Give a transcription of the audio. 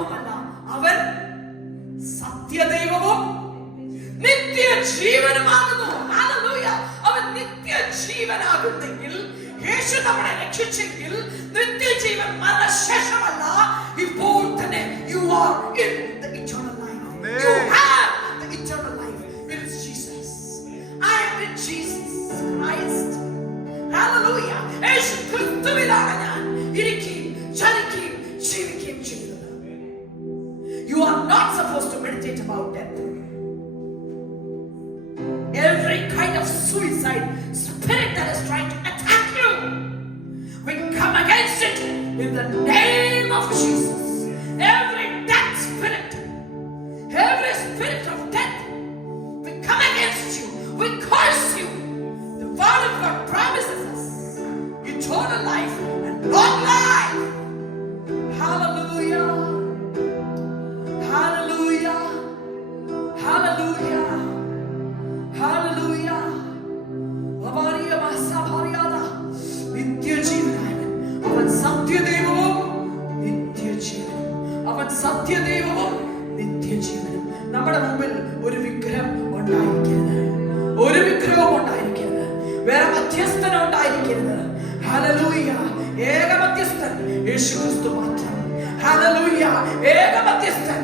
മാത്രവുമല്ല, അവൻ സത്യദൈവവും നിത്യജീവനുമാകുന്നു. ഹല്ലേലൂയ. അവൻ നിത്യജീവനാകുന്നെങ്കിൽ, യേശു നമ്മളെ രക്ഷിച്ചെങ്കിൽ, നിത്യജീവൻ മരണശേഷമല്ല, ഇപ്പോൾ തന്നെ you are in the eternal life. You have the eternal life. It is Jesus. I am in Jesus Christ. Hallelujah. യേശു ക്രിസ്തുവിലാണ് ഞാൻ ഇരിക്കുകയും ചലിക്കുകയും ജീവിക്കുകയും ചെയ്യുന്നത്. You are not supposed to meditate about death. Every kind of suicide spirit that is trying to attack you, we come against it in the name of Jesus. Every death spirit, every spirit of death, we come against you, we curse you. The word of God promises us eternal life and long life. Hallelujah. Hallelujah. Hallelujah. Hallelujah. അവരിയ മഹാഭാരിയാദ നിത്യജീവനായവൻ. അവൻ സത്യദൈവവും നിത്യജീവനും. അവൻ സത്യദൈവവും നിത്യജീവനും. നമ്മുടെ മുമ്പിൽ ഒരു വിഗ്രഹം ഉണ്ടായിരിക്കരുത്. ഒരു വിഗ്രഹവും ഉണ്ടായിരിക്കരുത്. വേറെ മധ്യസ്ഥൻ ഉണ്ടായിരിക്കരുത്. Hallelujah. ഏക മധ്യസ്ഥൻ യേശുക്രിസ്തു മാത്രം. ഹല്ലേലൂയ. ഏക മധ്യസ്ഥൻ